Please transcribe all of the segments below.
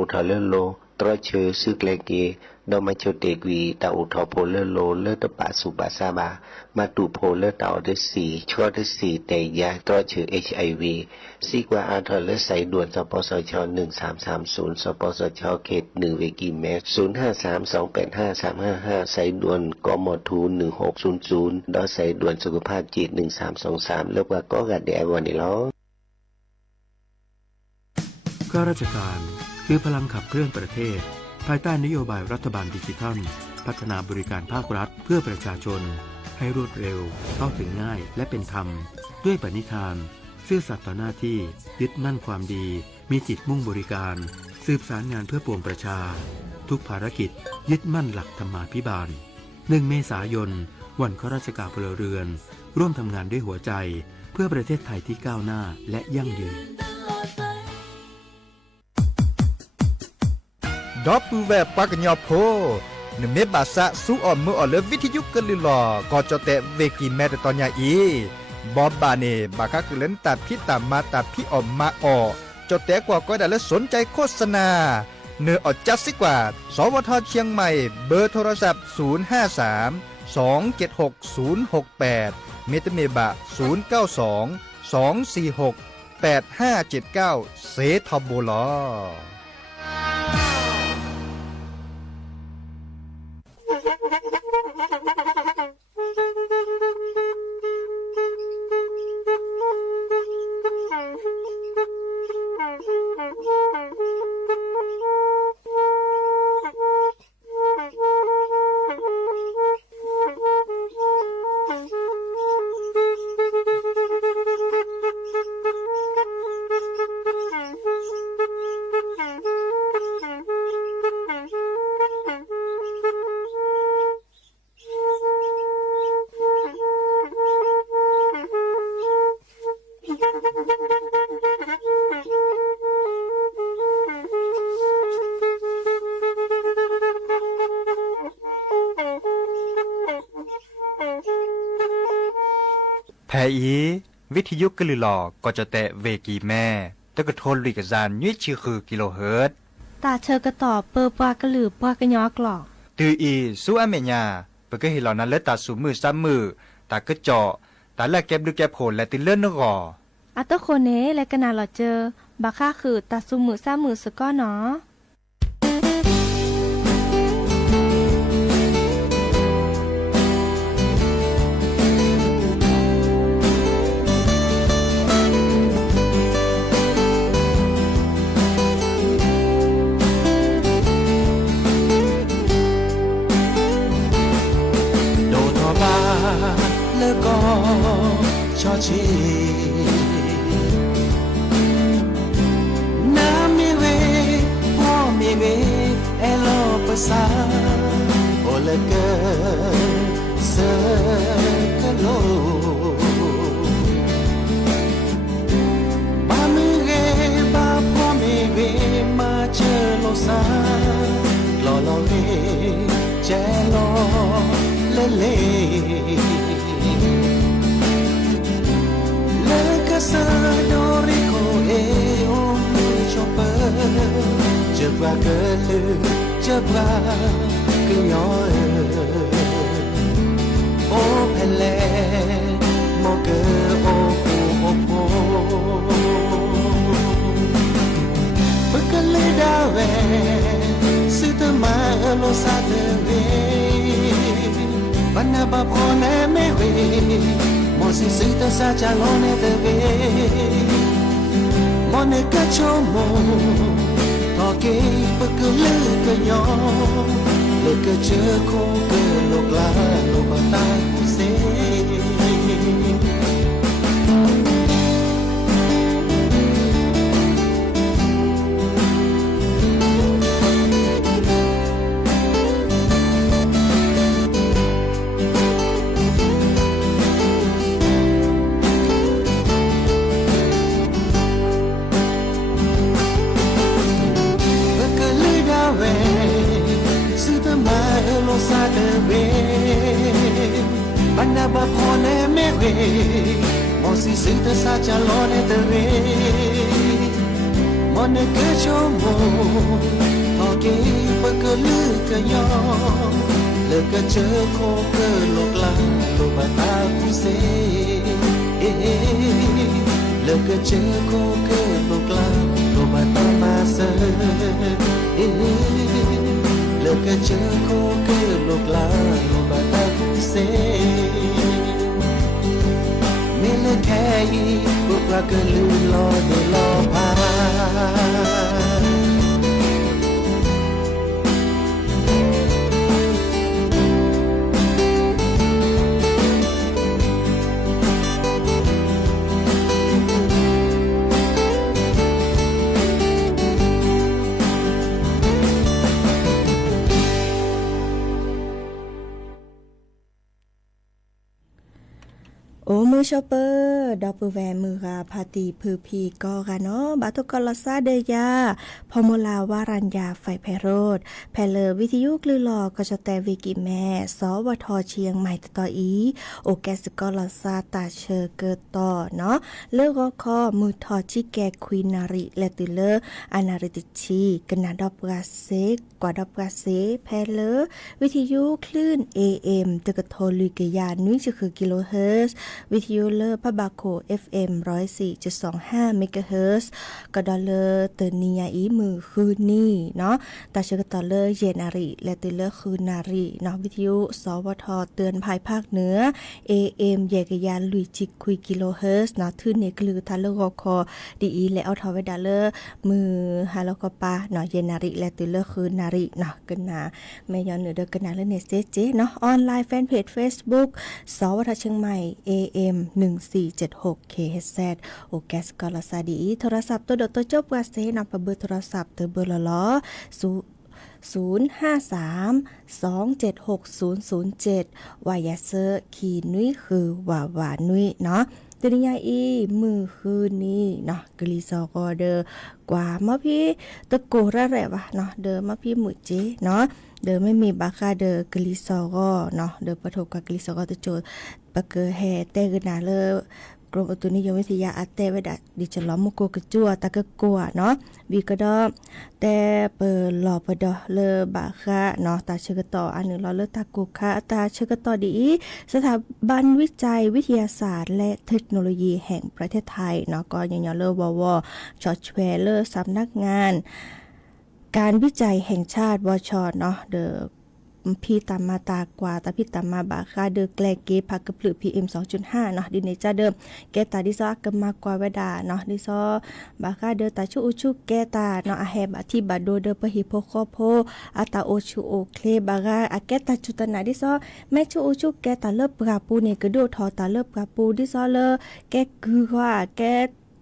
อุทอเลโลตรเชอซึกเลเกดอมาโชเตกวีตาอุทอโพเลโลเลตปะสุบาซาบามาตุโพเลตาอเดสีชัวเดสีเตยาตรเชอ HIV ซีกว่าอาทอเลใส่ด่วนสปสช1330สปสชเขต1เวกิเมตร0532853555ใส่ด่วนกมทู1600ดอใส่ด่วนสุขภาพจิต1323แล้วว่าก็กะแดวันนี้ล้อข้าราชการคือพลังขับเคลื่อนประเทศภายใต้นโยบายรัฐบาลดิจิทัลพัฒนาบริการภาครัฐเพื่อประชาชนให้รวดเร็วเข้าถึงง่ายและเป็นธรรมด้วยปณิธานซื่อสัตย์ต่อหน้าที่ยึดมั่นความดีมีจิตมุ่งบริการสืบสารงานเพื่อปวงประชาทุกภารกิจยึดมั่นหลักธรรมาภิบาล1 เมษายนวันข้าราชการพลเรือนร่วมทำงานด้วยหัวใจเพื่อประเทศไทยที่ก้าวหน้าและยั่งยืนดอปูแวปากญอโพนเมบาสะสู้ออมมือออเลวิทยุกลิลอกอจเตเวกีแมตตอนยาอีบอบบาเนบาคักเล่นตัดพี่ตามมาตัดพี่ออมมาออจดแต่กว่าก็ได้และสนใจโฆษณาเนื้ออดจัดสิกว่าสวทเชียงใหม่เบอร์โทรศัพท์053 276 068เมตเมบะ092 246 8579เสทบลอแพอีวิทยุกลือหลอกก็จะแตะเวกีแม่ตะกะโทนลิกจานยุ้ยชื่อคือกิโลเฮิรตซ์ตาเชอกระตอบเปอปากระหลือปากระยอกหลอกตืออีสู้อเมญาเปก็เห็นเหล่านั้นเลตาสูมือซ้ำมือตากระเจาะตาแลกแก็บดูแก็บโผลและติเลื่อนนกออัตโคเนและกะนาหลอเจอบาค่าคือตาซุมือซ้ำมือสก้อเนาะชอชีน้ำมีเวพ่อมีเวเอโลภาษาโอเลเกเซกโลบามีเวบาพ่อมีเวมาเจอโลซาลอลอเลเจลอเลเลซาโดริโคเอโอมูชอเปอจะปลาเกลือจะปลากยอโอเพลโมเกโอฟูโอโพปกเลดาเวสุตมาโลซาเตเวบันนาบาโคเนเมเวมอสิสิตาซาจาโลเนเตเวมอเนกะโชโมทอเกปะกะลือกะยอเลกะเจอโคเกโลกลาโลบาตากุเซซาเดเวบันนาบาพอเนเมเวมอสิสิตาซาจาโลเนเตเวมอเนเกโชโม ก็ลือก็ยอเลิกก็เจอโคเกอโลกลาโลบาตาคุเซเลิกก็เจอโคเกอโลกลาโลบาตามาเซเลิกก็เจอโคเกอโลกลาโลบาตาคุเซไม่เลิกแค่ยีพวกเราก็ลือรอเดรอพาโอ้มือชอปเปอร์ดอกปือแวมือกาพาตีพือพีก็กะเนาะบาทุกลซาเดยาพอมลาวารัญญาไฟไพโรดแพเลอวิทยุกลือหลอก็จะแต่วิกิแม่สวทเชียงใหม่ต่ออีโอแกสกลซาตาเชอเกิดต่อเนาะเลิกก็คอมือทอชิแกควีนาริและติเลออานาริติชีกนาดอกกาเซกว่าดอกกาเซแพเลอวิทยุคลื่น AM ตึกโทลุกยานุ้ยจะคือกิโลเฮิรตซ์วิทยุเลอร์พะบาโค FM 104.25 เมกะเฮิรตซ์ก็ดอลเลอร์เตนิยาอีมือคืนนี้เนาะตาเชกตอเลอร์เยนาริและติเลอร์คืนนาริเนาะวิทยุสวทเตือนภายภาคเหนือ AM เยกยานลุยจิกคุยกิโลเฮิรตซ์เนาะทื่นนี่คือทาเลอร์กคอดีอีและเอาทอไว้ดอลเลอร์มือฮาโลกปาเนาะเยนาริและติเลอร์คืนนาริเนาะกันนาแม่ย้อนเหนือเด้อกันนาและเนสเจเนาะออนไลน์แฟนเพจ Facebook สวทเชียงใหม่ AM 1476 KHZ โอแกสกอลซาดีโทรศัพท์ตัวดตัวจบว่าเซนำเบอร์โทรศัพท์ตัวเบอร์ล้อ053-276-007วายาเซอร์ขีนุ้ยคือวานุ้ยเนาะตนิยาอีมือคืนนี้เนาะกลิซอกอเดอกว่ามาพี่ตะโกระแหละวะเนาะเดอมาพี่มือเจเนาะเดอไม่มีบาคาเดอกลิซอกอเนาะเดอปะทบกับกลิซอกอตะโจปะเกอแฮเตกนาเลกรมอุตุนิยมวิทยาอาเตไว้ดัดดิจะล้อมมุกโกกระจั่วตะกะกัวเนาะวีก็ดอแต่เปิดหล่อปะดอเลบาคะเนาะตาเชกต่ออันนึงเราเลตากุคะตาเชกต่อดีสถาบันวิจัยวิทยาศาสตร์และเทคโนโลยีแห่งประเทศไทยเนาะก็ยังเลววจอร์จแวร์เลสำนักงานการวิจัยแห่งชาติวชเนาะเดอพี่ตามมาตากว่าตาพี่ตามมาบาคาเดอแกลเกพักกระปลือ PM 2.5 เนาะดิเนจ้าเดิมแกตาดิซอกมากว่าเวดาเนาะดิซอบาคาเดอตาชูอุชุแกตาเนาะอาแฮบอธิบาโดเดอปะหิโพโคโพอาตาโอชูโอเคบากาอาแกตาจุตนาดิซอแม่ชูอุชุแกตาเลิบปราปูเนี่ยกระโดดทอตาเลิบปราปูดิซอเลแกคือว่าแก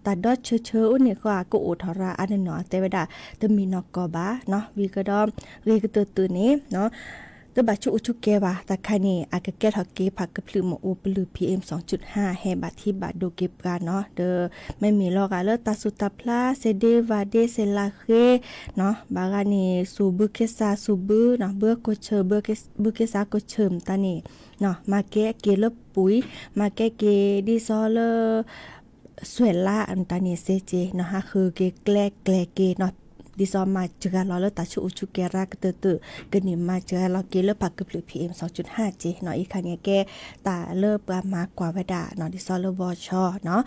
ตาดอดเชออุ่นเนี่ยก็กูอุทราอันนั้นเนาะแต่เวลาจะมีนอกกอบาเนาะวีก็ดอมเรกตัวนี้เนาะตบาชุอุชุเกวาตาคานีอากาเกทอเกผักกะพลือหมอูปลือ PM 2.5 แฮบาที่บาดโดเก็บกันเนาะเดอไม่มีลอกาเลตาสุตาพลาเซเดวาเดเซลาเคเนาะบากานีสูบึเคซาสูบึเนาะเบือโกเชอเบือเคซาโกเชิมตานี่เนาะมาเกะเกลปุ๋ยมาเกะเกดิซอเลสวยละอันตานี่เซเจเนาะฮะคือเกแกลเกเนาะดิซอมาเจอเราแล้วตาชูอุชุเกรากเตอกันนี่มาเจอเราเกลผักกะปลือ PM 2.5 เจเนาะอีคันเนี่ยแกตาเลิบมากกว่าเวดาเนาะดิซอเลวอชอเนาะ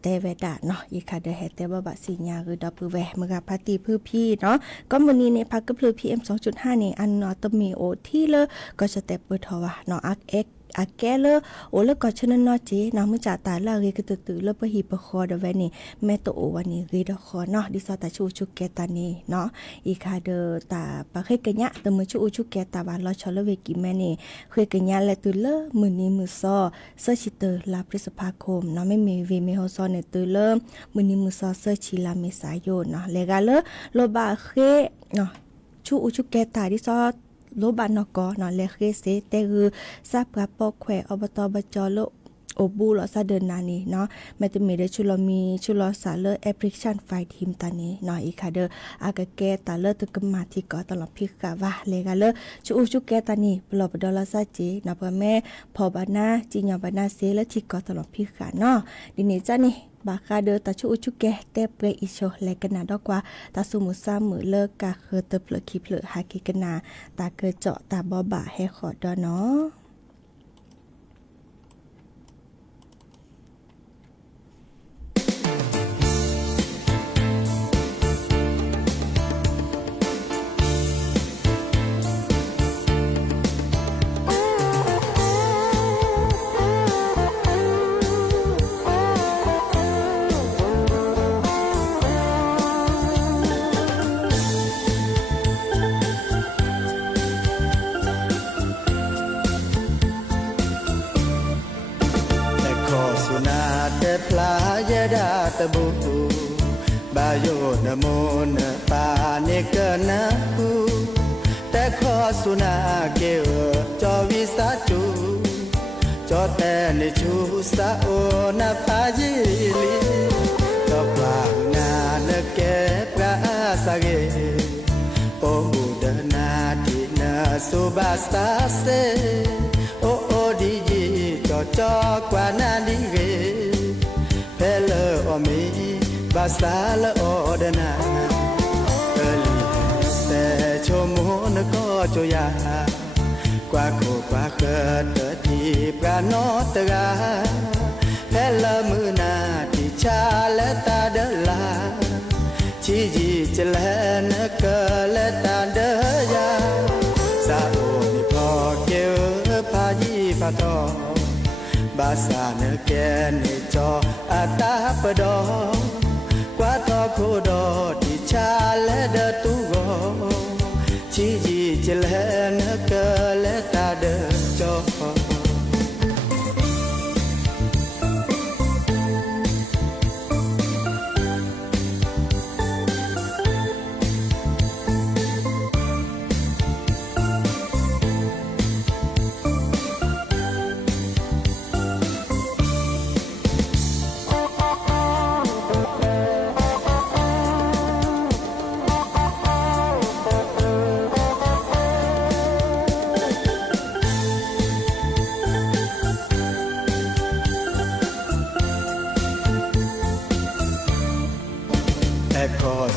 เตเวดาเนาะอีคันเดเฮเตบะบะสิญญาคือดอปือแวมือกะพาตีพือพี่เนาะก็มื้อนี้เนี่ยผักกะปลือ PM 2.5 นี่อันเนาะตะมีโอที่เลก็สเต็ปเปิดทอว่าเนาะอักเอ็กอาแกเลโอเลก็ชนะนอเจนามือจ่าตาลาเรกตือเลปะหิปะคอดเวนี่แม่โตโอวันนี้เรดคอเนาะดิซอตาชูชุแกตานีเนาะอีคาเดตาปะเคกะญะตะมือชูชุแกตาบานลอชอลเวกิแม่นี่เคกะญะและตือเลมื้อนี้มื้อซอเซอร์ชิเตอร์ลาพฤษภาคมเนาะไม่มีเวเมโฮซอเนตือเลมื้อนี้มื้อซอเซอร์ชิลาเมษายนเนาะเลกาเลโลบาเคเนาะชูชุแกตาดิซอโลบานกเนาะเลเคเซเตคือซาปะปอแขวอบตบจโลโอบูลอซาเดินนานี่เนาะแม้จะมีได้ชุลมีชุลสาเลอแอปพลิเคชันไฟทีมตานี้เนาะอีคาเดออากาเกตาเลอตุกมาที่ก็ตลอดพิกะว่าเลกาเลชูแกตานี่ปลอบดอลซาเจเนาะพ่อแม่พอบานาจิญญาบานาเซและที่ก็ตลอดพิกะเนาะดินี่จ้านี่ บาคาเดอตาชูอุชุแกเตเปรอิโชและกนาดอกว่าตาสุมุซามือเลิกกะเคอเตเปลคิเพลหากิกนาตาเกิดเจาะตาบอบะให้ขอดอเนาะดาตะบุบาโยนโมนปาเนกนะกูแต่ขอสุนาเกวจอวิสาจูจอแต่ในชูสาโอนาพาจิลีจอปลานาเนเกปราสาเกโอบุดนาทินาสุบาสตาเซโอโอดีจีจอจอกว่านาดีเกเพลอมีบาสาลอดนาเอลีเสชมนก็จยากว่าโคกว่าเกิดที่ปราโนตกาเพลมือนาที่ชาและตาเดลาชีจีเจเลนเกและตาเดยาสาโอนิพอเกวพายีพาทอบาสาเนแกนจออาตาปดอกว่าทอโคดอที่ชาและเดตุโกชีจีเจเลนเกและตาเดจอขอ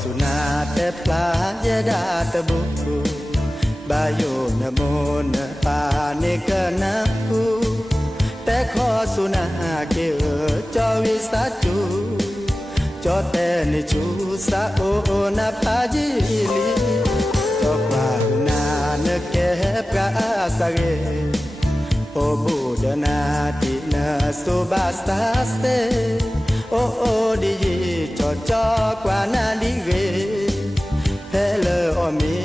สุนาแต่ปลายดาตะบุบาโยนโมนปาเนกนะกูแต่ขอสุนาเกวจอวิสาจูจอแต่ในชูสาโอนาพาจิลีจอปานาเนเกปราสาเกโอบุดนาตินาสุบาสตาสเตโอโอดีจอจอกว่านาดีเกเพลอมี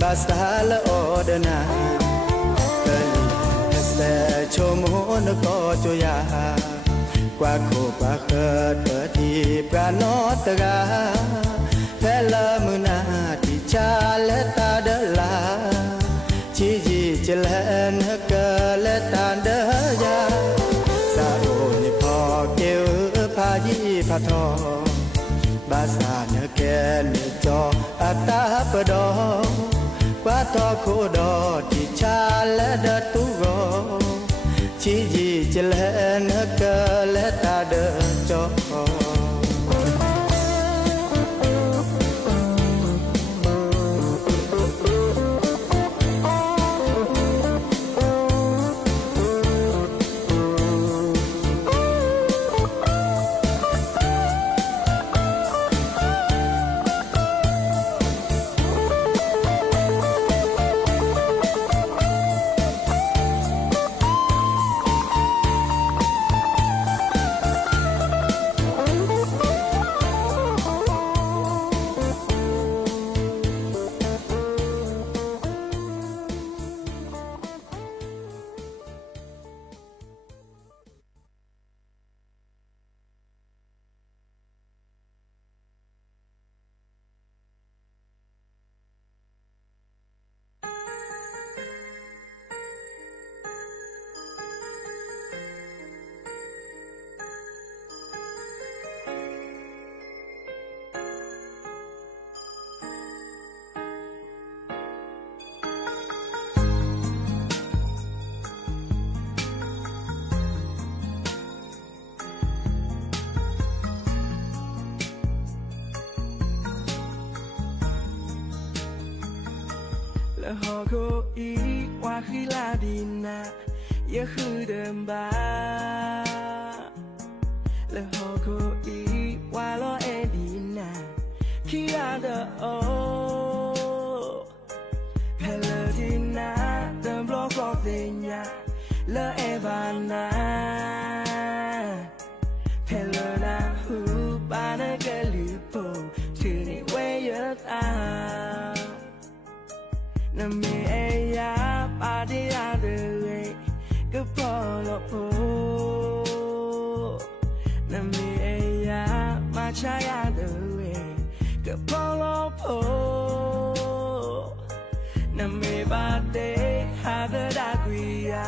บาสตาลอดนาเกลีเสชมนก็จยากว่าโคกว่าเกิดที่ปราโนตกาเพลมือนาที่ชาและตาเดลาชีจีเจเลนเกและตาเดยาสาโอนิพอเกวพายีพาทอบาสาเนแกนจออาตาปดอกว่าทอโคดอที่ชาและเดตุโกชีจีเจเลนเกและตาเดจอ และหอโคอีว่าคือลาดีนะอย่าคือเดิมบ้าและหอโคอีว่าล้อเอดีนะคิอาเดโอเพลดีนะเดิมบล็อกของเดียและเอบานาเพลนะฮูบานะกะลิโปชื่อนี่เวยตาน้ำมีเอยาปาดิอาเดเวก็พอลโพน้ำมีเอยามาชายาเดเวก็พอลโพน้ำมีบาเดฮาเดดากุยา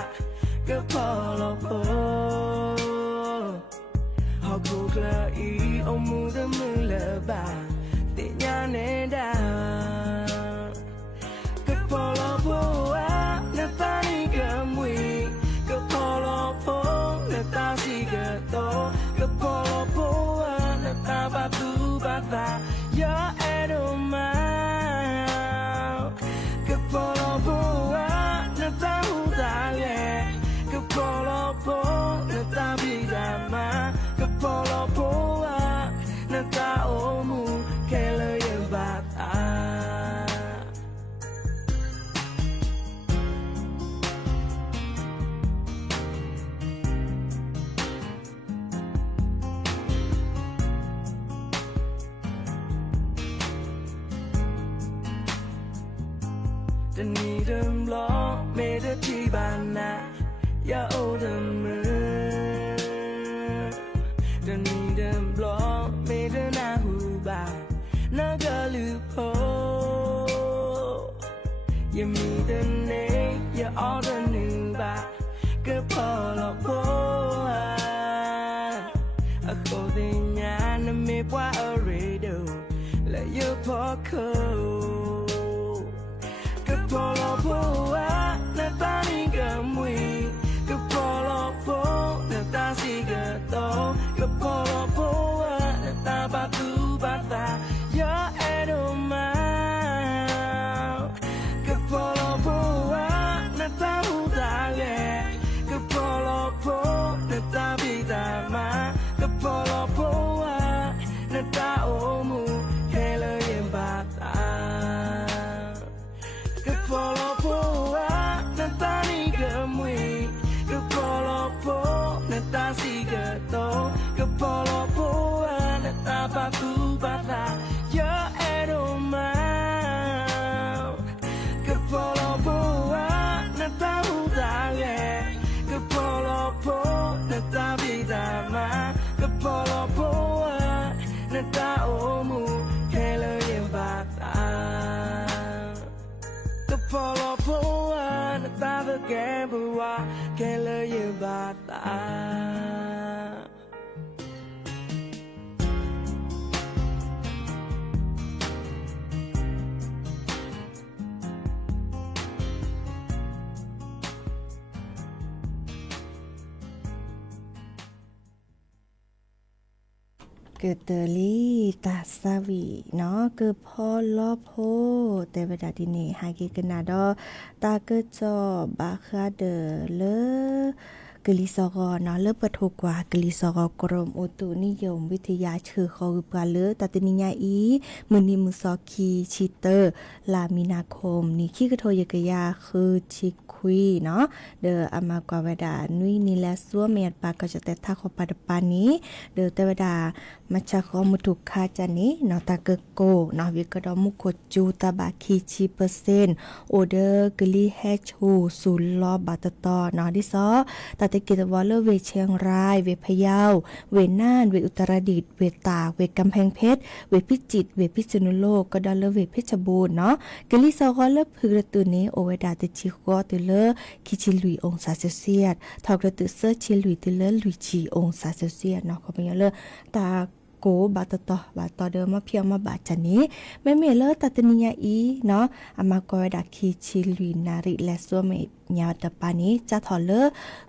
ก็พอลโพฮอกูกลาอีอมูดมือเลบาติญาเนดาก็พอลโพนาตานิกะมวีก็พอลโพนาตาสิกะโตก็พอลโพนาตาบาตูบาตายาเอโดมาก็พอลโพนาตาหูตาเลก็พอลโพนาตาบิดามาก็พอลโพนาตาโอมูแค่เลยยังบาตาจะนี่เดิมล้อเมเดที่บ้านนะอย่าโอเดิมมือจะนี่เดิมล้อเมเดนาหูบาน่ากะลือโพอย่ามีเดินเนอย่าออเดินหนึ่งบาก็พอลโพอะโคเดญานะเมปว่าอเรโดและอย่าพอเขาก็พอลโพนาตานิกะมวีก็พอลโพนาตาสิกะโตก็พอลโพนาตาบาตูบาตายาเอโดมาก็พอลโพนาตาหูตาเลก็พอลโพนาตาบิดามาก็พอลโพนาตาโอมูแค่เลยยังบาตาก็พอลโพนาตานิกะมวีก็พอลโพนาตาสิกะโตก็พอลโพนาตาบาตูบาตายาเอโดมาก็พอลโพนาตาหูตาเลก็พอลโพนาตาบิดามาก็พอลโพนาตาโอมูแค่เลยยังบาตาก็พอลโพนาตาเธอแกบัวแค่เลยยังบาตาเกิดเตอรี่ตาสาวีเนาะคือพ่อลอโพแต่เวลาที่นี่หากิกนาดอตาเกิดจอบาคาเดเลกลิซอกเนาะเลิกปะทุกว่ากลิซอกกรมอุตุนิยมวิทยาชื่อเขาคือปลาเลตัตนิญาอีมือนิมุซอคีชิเตอร์ลามินาคมนี่ขี้กระโทยกยาคือชิคุยเนาะเดออามากวาเวดานุยนี่แลซัวเมียดปาก็จะแต่ทักขปัดปานี้เดอแต่เวดามาจากขอมุทุกคาจานี้เนาะตาเกโกเนาะวิกดอมุโคจูตาบาคีชีเปอร์เซ็นต์โอเดอร์กลีแฮชูศูนย์ลอบาตตอเนาะดิซอตาตะกิตวอลเลอร์เวเชียงรายเวพะเยาเวน่านเวอุตรดิตถ์เวตากเวกำแพงเพชรเวพิจิตรเวพิษณุโลกก็ดอลเลอร์เวเพชรบูรณ์เนาะกลีซอก็เลอพึกระตุนี้โอเวดาติชิโกติเลอคิชิลุยองศาเซลเซียสทอกระตุเซอร์ชิลุยติเลอลุยชีองศาเซลเซียสเนาะก็เป็นเลอตาโกบาตตอบาตอเดิมมาเพียงมาบาจันนี้แม่เมเลอตัตนิยาอีเนาะอามากอยดาคีชิลุยนาริและซัวเม ยาวตะปานี้จะถอเลอ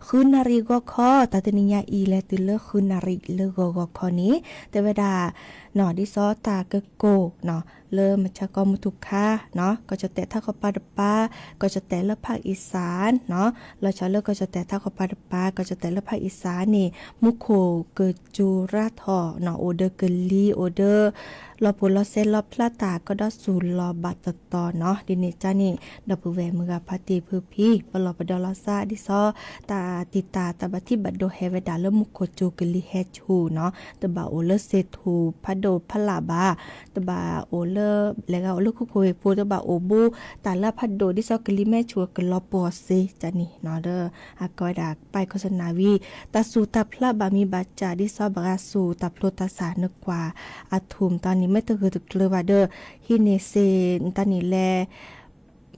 คืนนารีก็คอตาตนิยาอีและติเลอคืนนารีเลก็คอนี้แต่เวลาหนอดิซอตากะโกเนาะเริ่มมาชะกอมุทุกค่าเนาะก็จะแตะท่าขปาดปาก็จะแตะละภาคอีสานเนาะแล้วชะเลก็จะแตะท่าขปาดปาก็จะแตะละภาคอีสานนี่มุโคเกิดจูราทอเนาะโอเดอร์เกลีโอเดอร์ลอปุลอเซลอพลาตาก็ดอสูลอบัตตอเนาะดิเนจานี่ดับแวมือพาติพือพี่ปลอปดอลซาดิซอตาติตาตาบัติบัดโดเฮเวดาเลมุโคจูเกลีเฮชูเนาะตบาโอเลเซทูพะโดพะลาบาตบาโอเลแล้วก็โอเลคุโคเวปูตบาโอบูตาลาพัดโดดิซอกลิแม่ชัวกลอปอเซจานี่เนาะเด้ออากอยดากไปโฆษณาวีตาสูตาพลาบามีบาจาดิซอบราสูตาโพลตาสานกว่าอาทุมตอนนี้ไม่ตะคือตะเกลือว่าเด้อฮิเนเซตานี่แล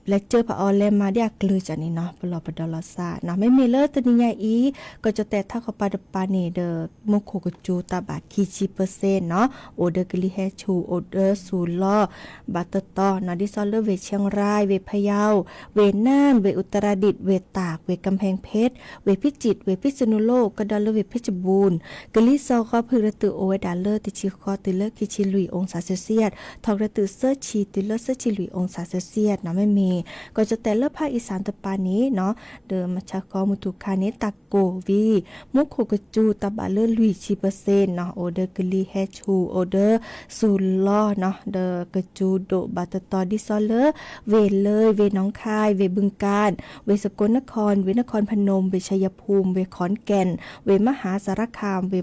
และเจอพระออแลมาเดียกลือจันนี่เนาะปลอปดอลซาเนาะไม่มีเลอตนิยาอีก็จะแต่ถ้าเขาปาดปาเนเดอมุโคกจูตาบาคีชิเปอร์เซ็นต์เนาะโอเดอร์กลิเฮชูโอเดอร์ซูลอบัตตอเนาะดิซอลเลเวเชียงรายเวพะเยาเวน่านเวอุตรดิตถ์เวตากเวกำแพงเพชรเวพิจิตรเวพิษณุโลกกระดอลเวเพชรบูรณ์กลิซอก็พึระตือโอเวดาเลอติชิคอติเลอคิชิลุยองศาเซลเซียสทอกระตือเซอร์ชีติเลอเซอร์ชิลุยองศาเซลเซียสเนาะไม่มีก็จะแต่ละภาคอีสานตะปานี้เนาะเดิมมาชากอมุตุคาเนตะโกวีมุโคกจูตะบาเลลุยชิเปอร์เซ็นต์เนาะโอเดอร์กลีเฮชูโอเดอร์ซูลอเนาะเดอกจูโดบาตตอดิซอเลเวเลยเวน้องคายเวบึงกาฬเวสกลนครเวนครพนมเวชัยภูมิเวขอนแก่นเวมหาสารคามเว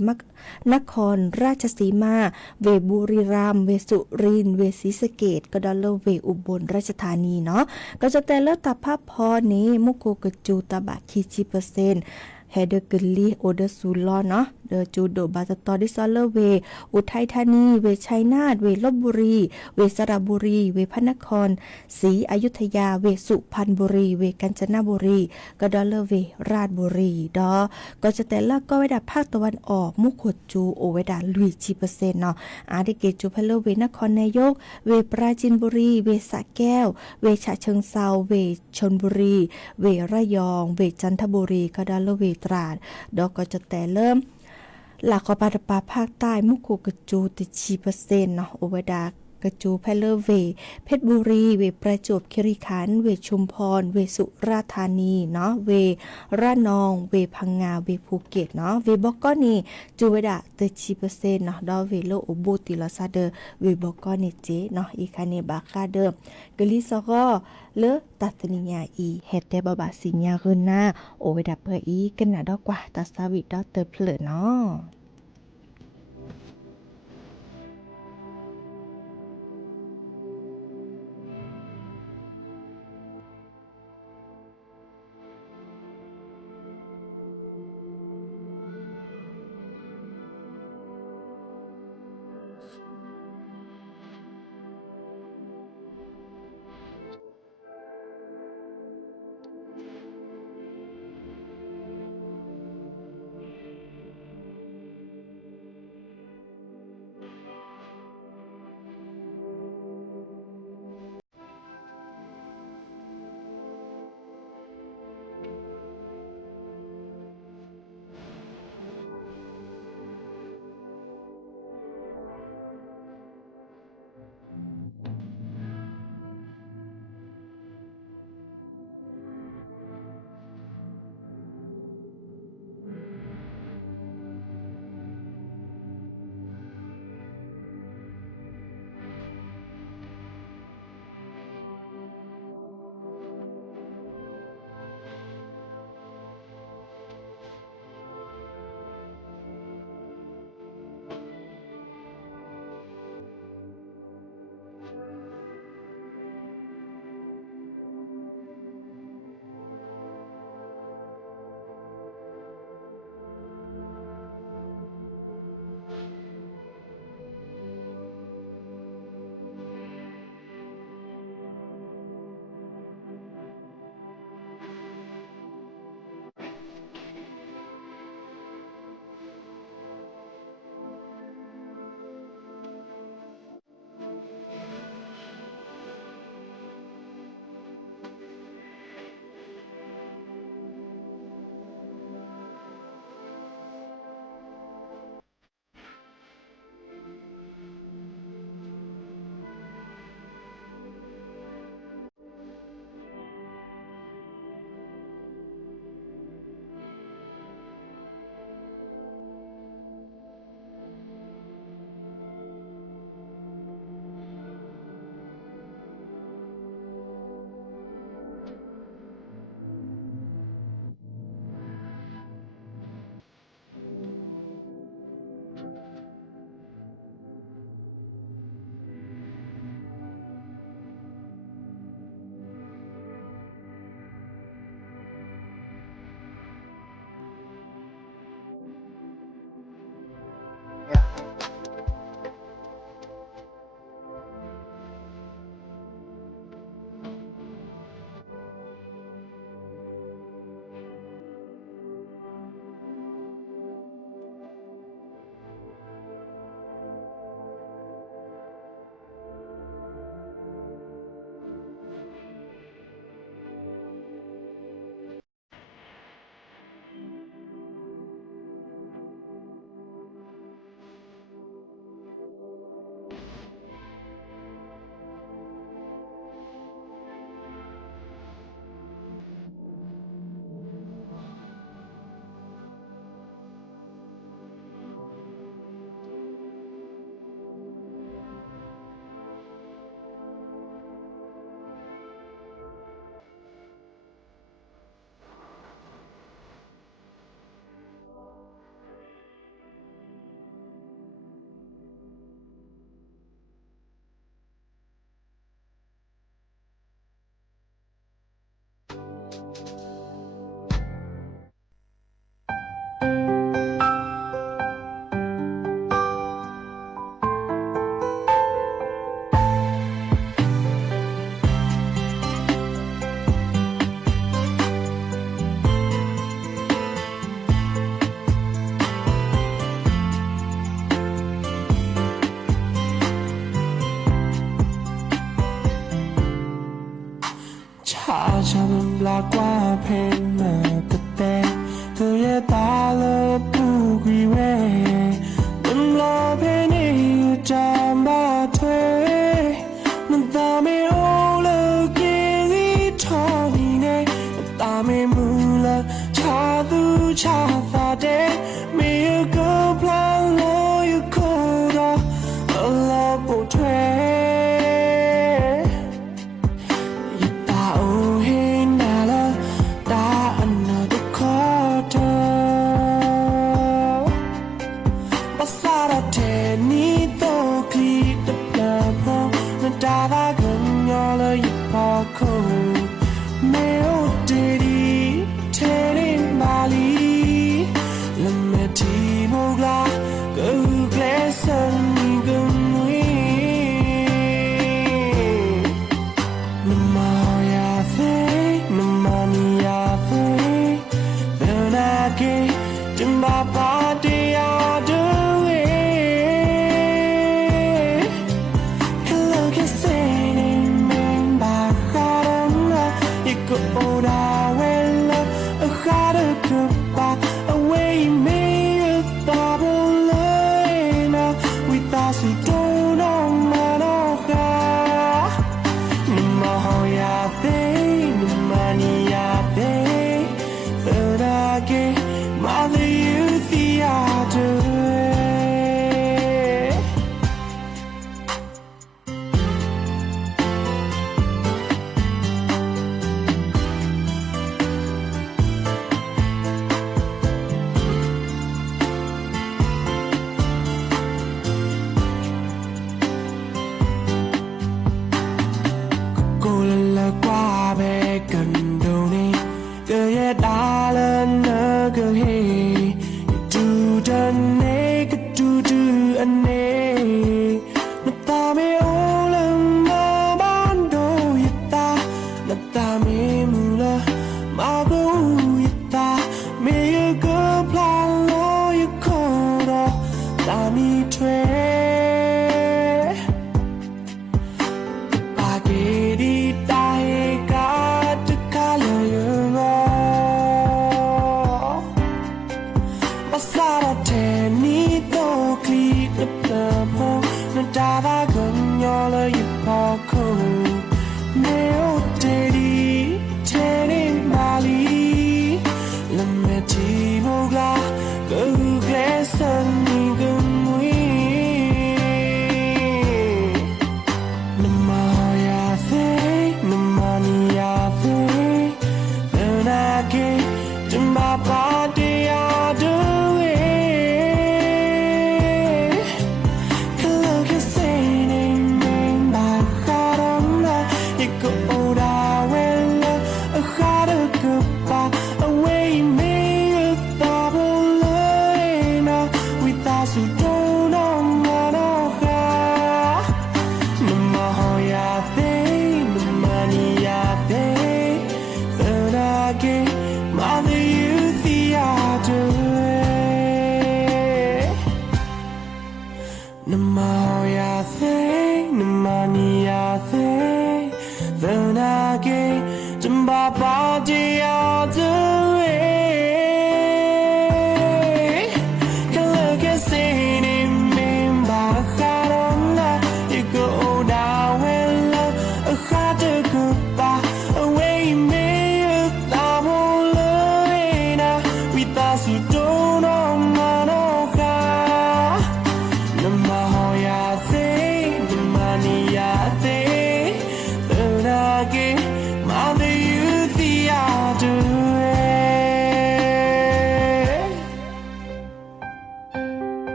นครราชสีมาเวบุรีรัมย์เวสุรินทร์เวศรีสะเกษก็ดอลเลเวอุบลราชธานีเนาะก็จะแต่ละตาภาพพอนี้มุโกกจูตาบะคีชิเปอร์เซ็นต์เฮเดอร์กลีโอเดอร์ซูลอเนาะเดอจูโดบาตตอดิซอลเลเวอุทัยธานีเวชัยนาทเวลบบุรีเวสระบุรีเวพระนครศรีอยุธยาเวสุพรรณบุรีเวกาญจนบุรีก็ดอลเลเวราชบุรีดอก็จะแต่ละก็เวดาภาคตะวันออกมุโคจูโอเวดาลุยชิเปอร์เซ็นต์เนาะอาดิเกจูเพลเวนครนายกเวปราจีนบุรีเวสระแก้วเวฉะเชิงเซาเวชลบุรีเวระยองเวจันทบุรีก็ดอลเลเวตราดดอกก็จะแต่เริ่มหลักของปาตปาภาคใต้มุโคกจูติชีเปอร์เซ็นต์เนาะโอเวดากจูเพลเวเพชรบุรีเวประจวบคีรีขันธ์เวชุมพรเวสุราษฎร์ธานีเนาะเวระนองเวพังงาเวภูเก็ตเนาะเวบอกกอนี่จูเวดาเตชีเปอร์เซ็นต์เนาะดอเวโลโอโบติลาซาเดอเวบอกกอนี่เจเนาะอีคาเนบาคาเดกลิซอก็เลตัตนิยาอีเฮเตบาบาสิญญาคืนหน้าโอเวดาเปออีกันนะดอกกว่าตาซาวิดอเตอเพลเนาะ他像拉挂配那个带，可也打了不归位，等老陪你站把腿，那大没欧了给你唱你呢，大没木了查都查发的，没有个 plan 我有口的，老不退。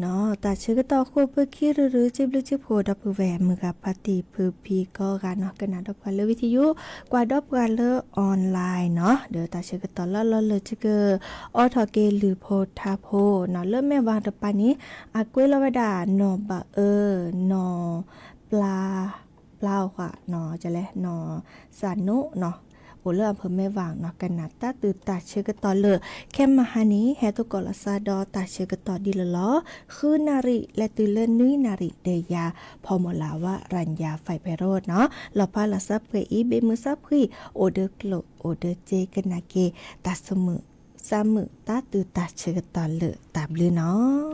เนาะแต่ชื่อก็ต่อคู่เพื่อคิดหรือจิบหรือจิบโผดับเพื่อแหวมือกับปฏิเพื่อพีก็กันเนาะกันนะดับกันเลยวิทยุกว่าดับกันเลยออนไลน์เนาะเดี๋ยวแต่ชื่อก็ต่อแล้วเลยจะเกิดออทอเกหรือโพธาโพเนาะเริ่มแม่วางต่อไปนี้อากล้วยละวดาหนอบะหนอปลาค่ะหนอจะแลหนอสานุเนาะโอ เลอำเภอแม่วางเนาะกันนาตาตือตาเชกะตอเลอแค่มาหานี้แฮตุกอลซาดอตาเชกะตอดีละล้อคือนาริและตือเล่นนุ้ยนาริเดยาพอหมดลาว่ารัญญาไฟไพโรดเนาะเราพาละซับเกอีเบมือซับคือโอเดอร์โกลโอเดอร์เจกันนาเกตาสมือซามือตาตือตาเชกะตอเลอตามลือเนาะ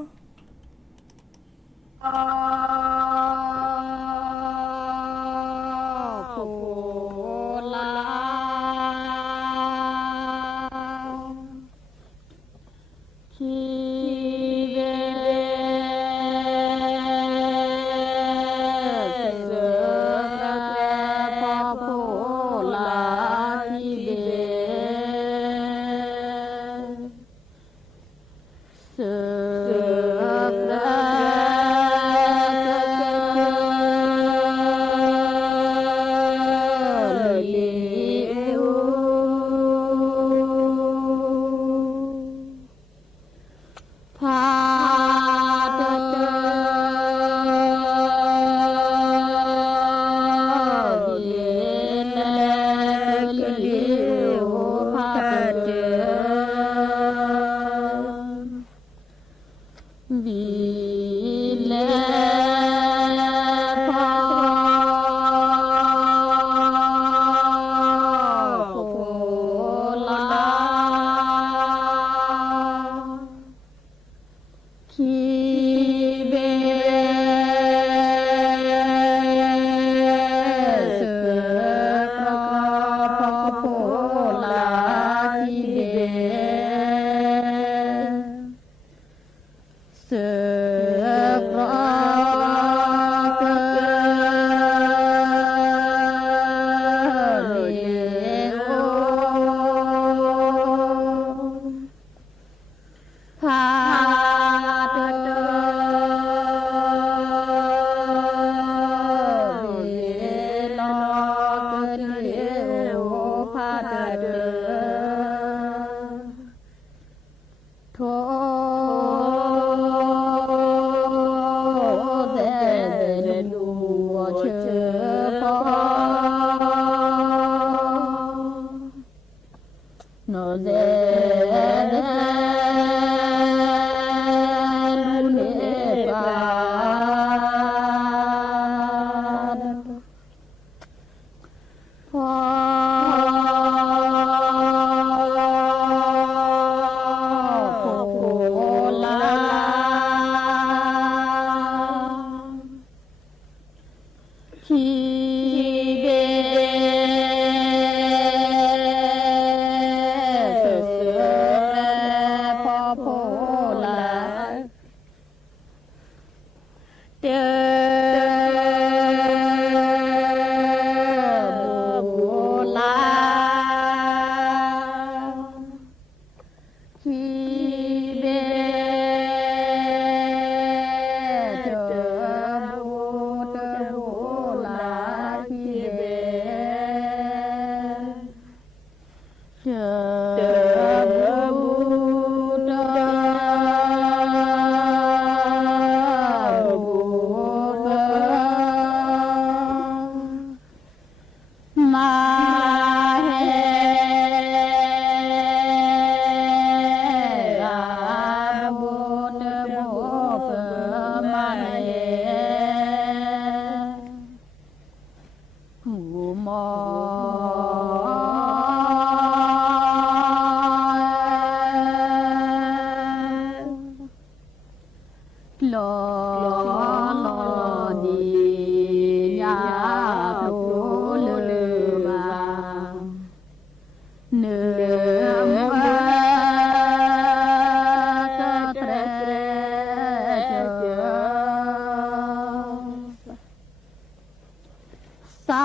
ซา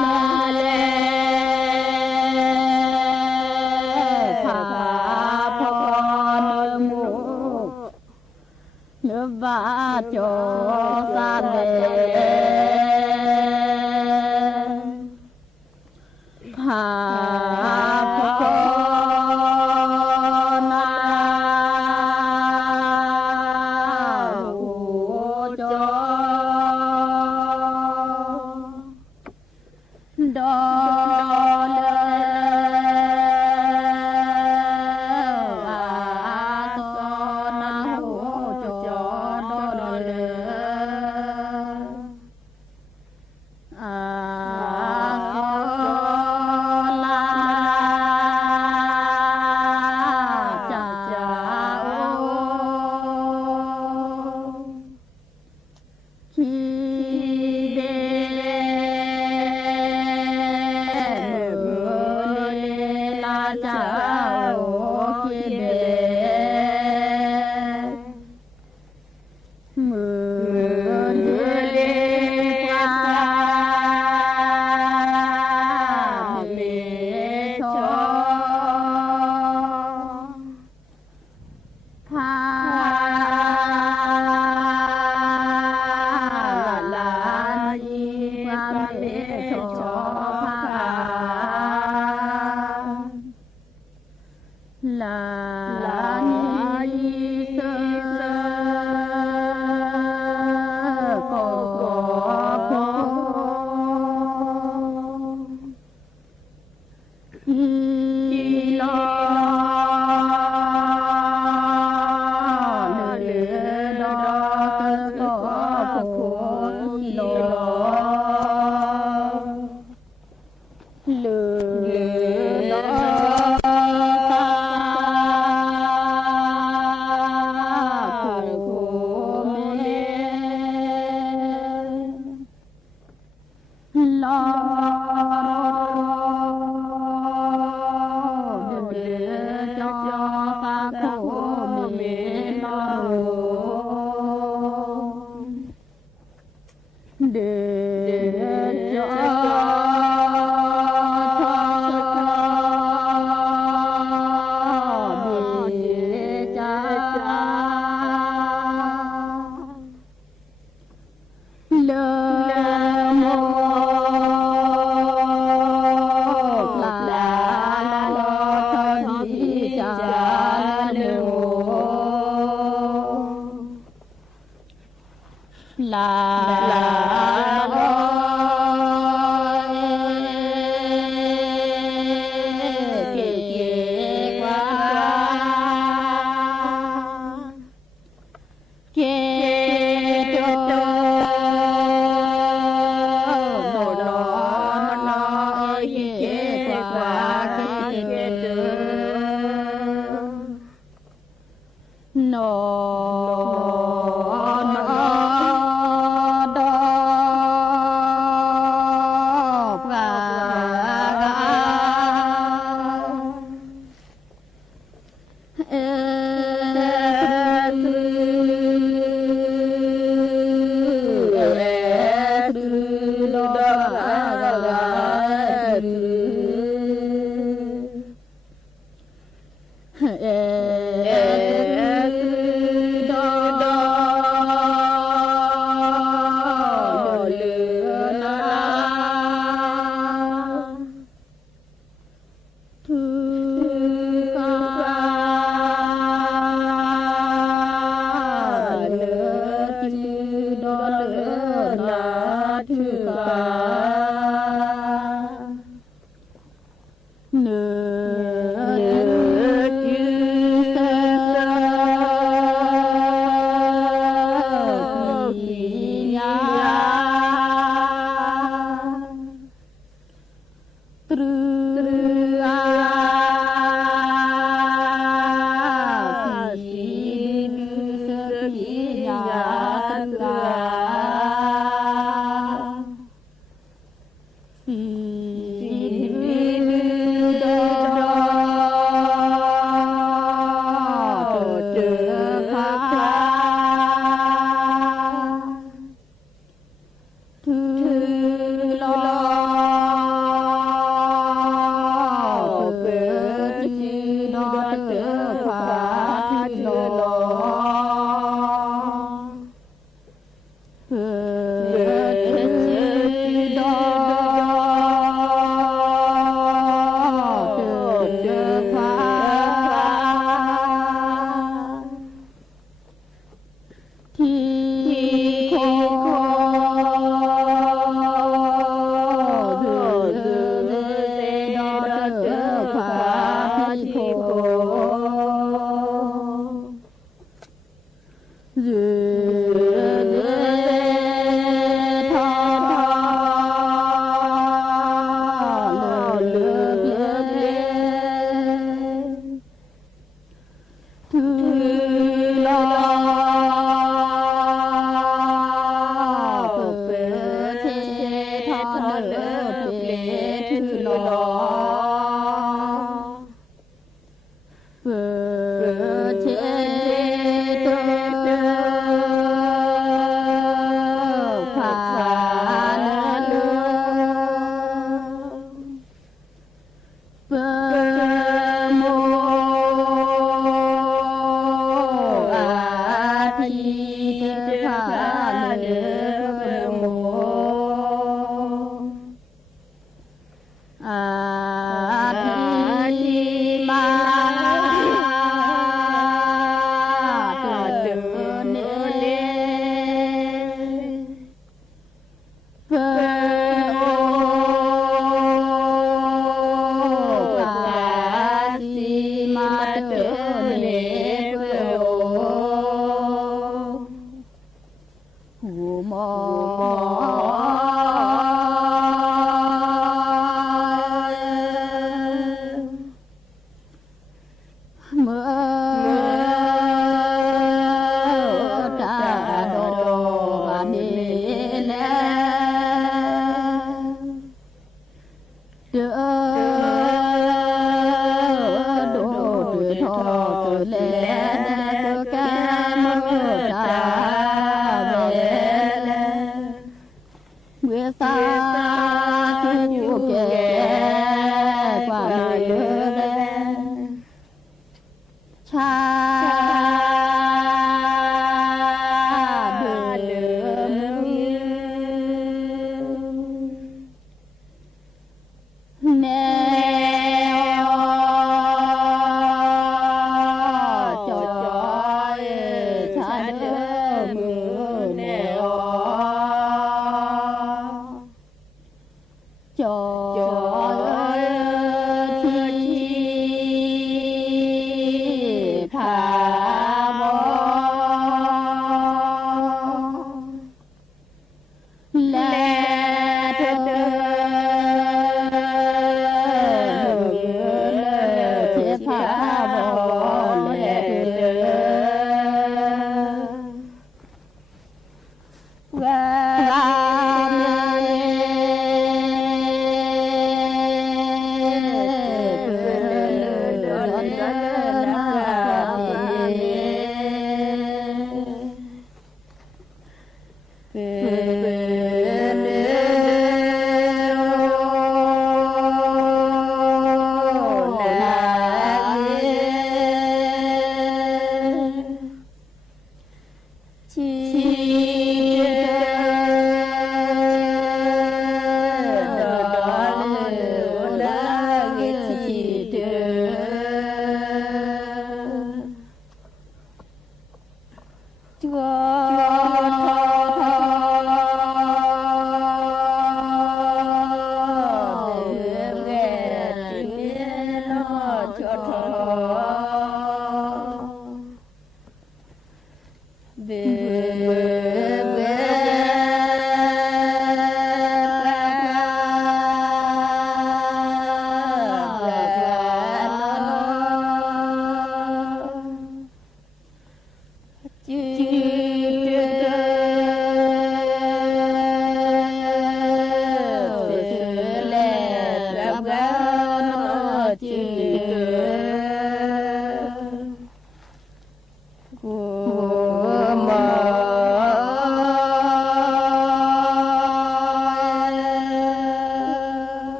เล เ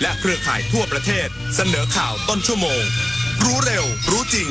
และเครือข่ายทั่วประเทศเสนอข่าวต้นชั่วโมง รู้เร็วรู้จริง